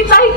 Ele vai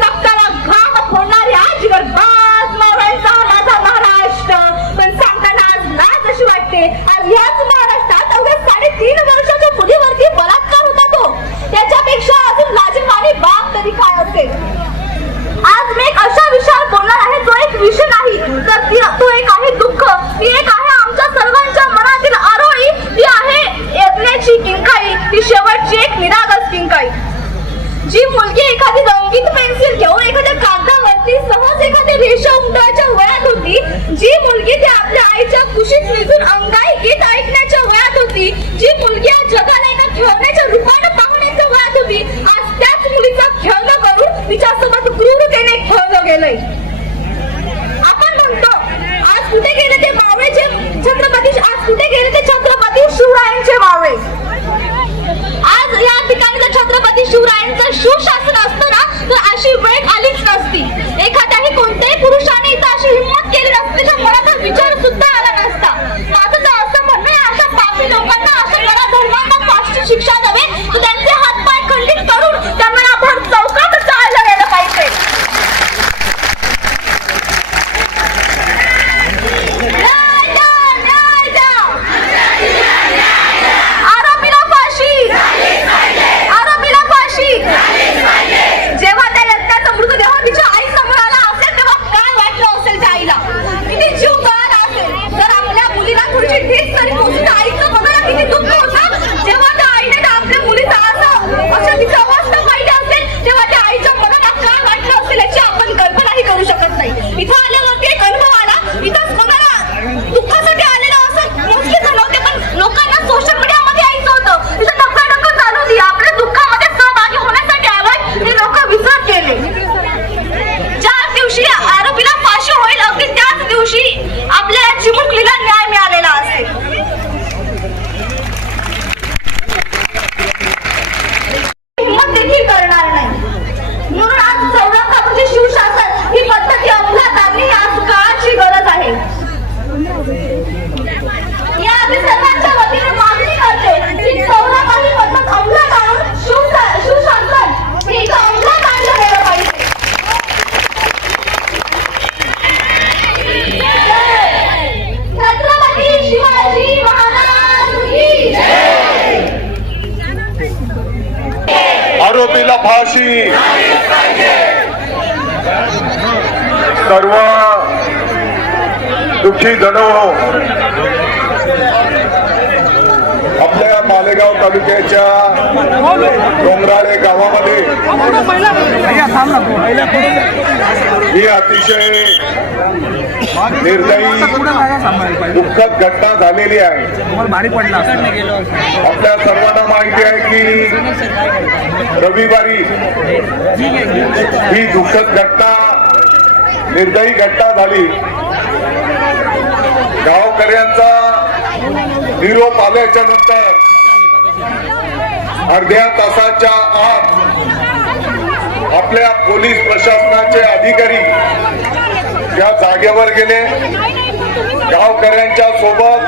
再说上。哎。फाशी सर्व दुखी जणव मालेगाव तालुक्याच्या डोंगराळे गावामध्ये ही अतिशय निर्दयी दुःखद घटना झालेली आहे आपल्या सर्वांना माहिती आहे की रविवारी ही दुःखद घटना निर्दयी घटना झाली गावकऱ्यांचा निरोप आल्याच्या नंतर अर्ध्या तासाच्या आत आपल्या पोलीस प्रशासनाचे अधिकारी या जागेवर गेले गावकऱ्यांच्या सोबत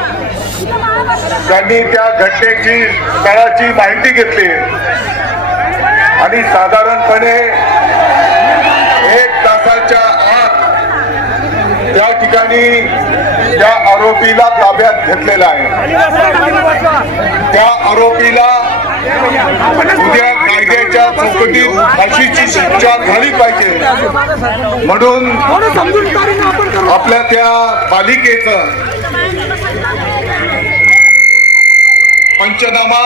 त्यांनी त्या घटनेची स्थळाची माहिती घेतली आणि साधारणपणे एक तासाच्या आत त्या ठिकाणी त्या आरोपीला ताब्यात घेतलेला आहे त्या आरोपीला उद्या कायद्याच्या चौकटीत फाशीची शिक्षा झाली पाहिजे म्हणून आपल्या त्या पालिकेच पंचनामा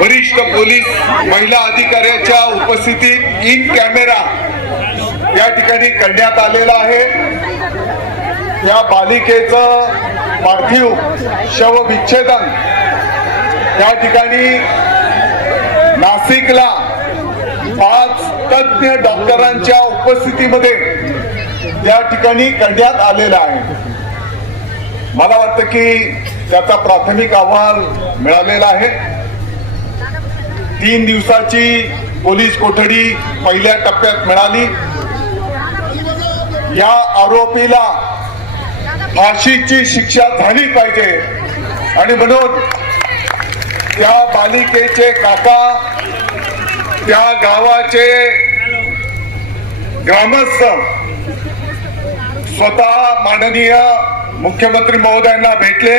वरिष्ठ पोलीस महिला अधिकाऱ्याच्या उपस्थितीत इन कॅमेरा या ठिकाणी करण्यात आलेला आहे या पालिकेचं पार्थिव शवविच्छेदन त्या ठिकाणी नाशिकला पाच तज्ज्ञ डॉक्टरांच्या उपस्थितीमध्ये त्या ठिकाणी करण्यात आलेला आहे मला वाटतं की त्याचा प्राथमिक अहवाल मिळालेला आहे तीन दिवसाची पोलीस कोठडी पहिल्या टप्प्यात मिळाली या आरोपीला फाशीची शिक्षा झाली पाहिजे आणि म्हणून त्या बालिकेचे काका त्या गावाचे ग्रामस्थ स्वतः माननीय मुख्यमंत्री महोदयांना भेटले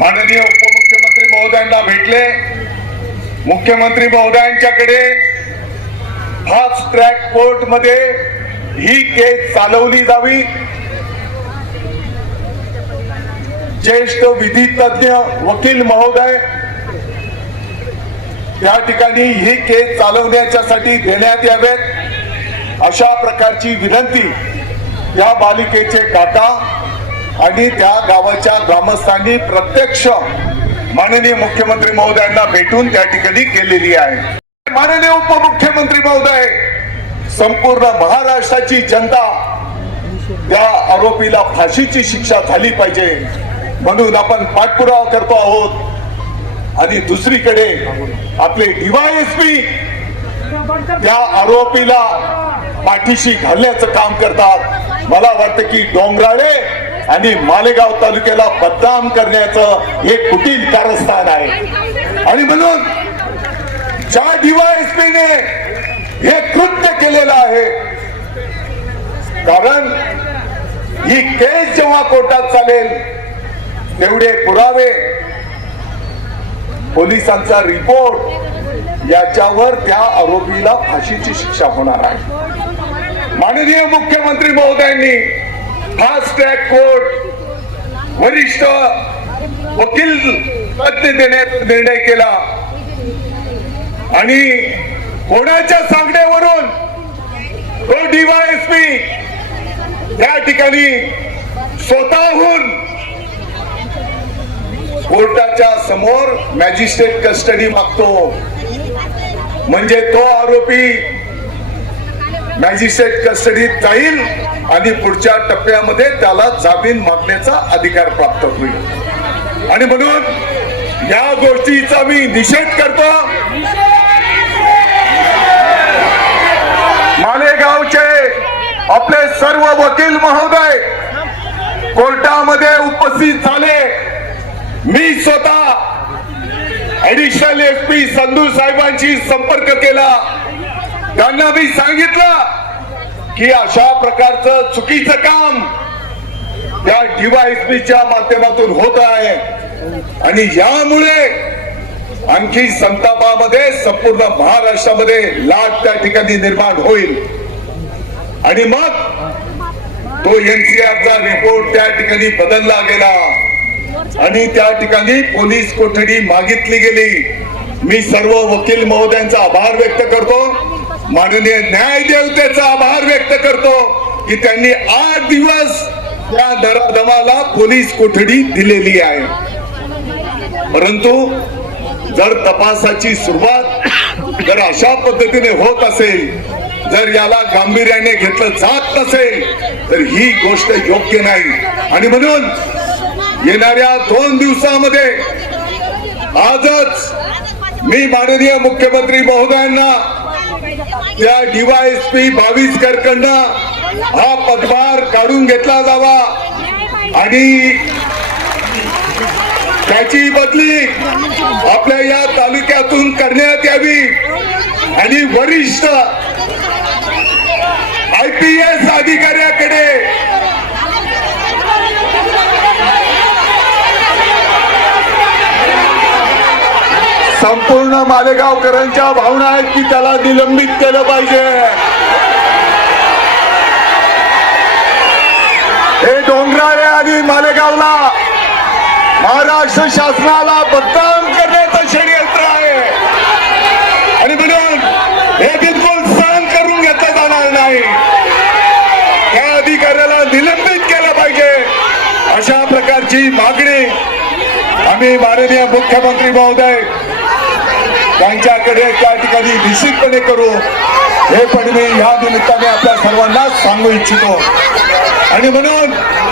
माननीय उपमुख्यमंत्री महोदयांना भेटले मुख्यमंत्री महोदयांच्याकडे फास्ट ट्रॅक कोर्ट मध्ये ही केस चालवली जावी ज्येष्ठ विधी तज्ञ वकील महोदय या ठिकाणी ही केस चालवण्याच्यासाठी देण्यात यावेत अशा प्रकारची विनंती या बालिकेचे काका आणि त्या गावाच्या ग्रामस्थांनी प्रत्यक्ष माननीय मुख्यमंत्री महोदयांना भेटून त्या ठिकाणी केलेली आहे माननीय उपमुख्यमंत्री महोदय संपूर्ण महाराष्ट्राची जनता त्या आरोपीला फाशीची शिक्षा झाली पाहिजे म्हणून आपण पाठपुरावा करतो आहोत आणि दुसरीकडे आपले डीवायएसपी त्या आरोपीला पाठीशी घालण्याचं काम करतात मला वाटतं की डोंगराळे आणि मालेगाव तालुक्याला बदनाम करण्याचं हे कुठील कारस्थान आहे आणि म्हणून ज्या डीवायएसपीने हे कृत्य केलेलं आहे कारण ही केस जेव्हा कोर्टात चालेल तेवढे पुरावे पोलिसांचा रिपोर्ट याच्यावर त्या आरोपीला फाशीची शिक्षा होणार आहे माननीय मुख्यमंत्री महोदयांनी फास्ट ट्रॅक कोर्ट वरिष्ठ वकील देण्यात निर्णय केला आणि कोणाच्या सांगण्यावरून तो डीवायएसपी त्या ठिकाणी स्वतःहून कोर्टाच्या समोर मॅजिस्ट्रेट कस्टडी मागतो म्हणजे तो आरोपी मॅजिस्ट्रेट कस्टडीत जाईल आणि पुढच्या टप्प्यामध्ये त्याला जामीन मागण्याचा अधिकार प्राप्त होईल आणि म्हणून या गोष्टीचा मी निषेध करतो मालेगावचे आपले सर्व वकील महोदय कोर्टामध्ये उपस्थित झाले मी स्वतः ऍडिशनल एस पी संधू साहेबांशी संपर्क केला त्यांना मी सांगितलं की अशा प्रकारचं चुकीचं काम या डीवायएसपीच्या माध्यमातून होत आहे आणि यामुळे आणखी संतापामध्ये संपूर्ण महाराष्ट्रामध्ये लाट त्या ठिकाणी निर्माण होईल आणि मग तो एनसीआरचा रिपोर्ट त्या ठिकाणी बदलला गेला आणि त्या ठिकाणी पोलीस कोठडी मागितली गेली मी सर्व वकील महोदयांचा आभार व्यक्त करतो माननीय न्याय देवतेचा आभार व्यक्त करतो की त्यांनी आठ दिवस त्या धराधमाला पोलीस कोठडी दिलेली आहे परंतु जर तपासाची सुरुवात जर अशा पद्धतीने होत असेल जर याला गांभीर्याने घेतलं जात असेल तर ही गोष्ट योग्य नाही आणि म्हणून येणाऱ्या दोन दिवसामध्ये आजच मी माननीय मुख्यमंत्री महोदयांना त्या डीवायएसपी बावीस करकडनं हा पदभार काढून घेतला जावा आणि त्याची बदली आपल्या या तालुक्यातून करण्यात यावी आणि वरिष्ठ आय पी एस अधिकाऱ्याकडे संपूर्ण मालेगावकरांच्या भावना आहेत की त्याला निलंबित केलं पाहिजे हे डोंगराळे आणि मालेगावला महाराष्ट्र शासनाला बदनाम करण्याचं षडयंत्र आहे आणि म्हणून हे बिलकुल सहन करून घेतलं जाणार नाही त्या अधिकाऱ्याला निलंबित केलं पाहिजे अशा प्रकारची मागणी आम्ही माननीय मुख्यमंत्री महोदय त्यांच्याकडे त्या ठिकाणी निश्चितपणे करू हे पण मी या निमित्ताने आपल्या सर्वांना सांगू इच्छितो आणि म्हणून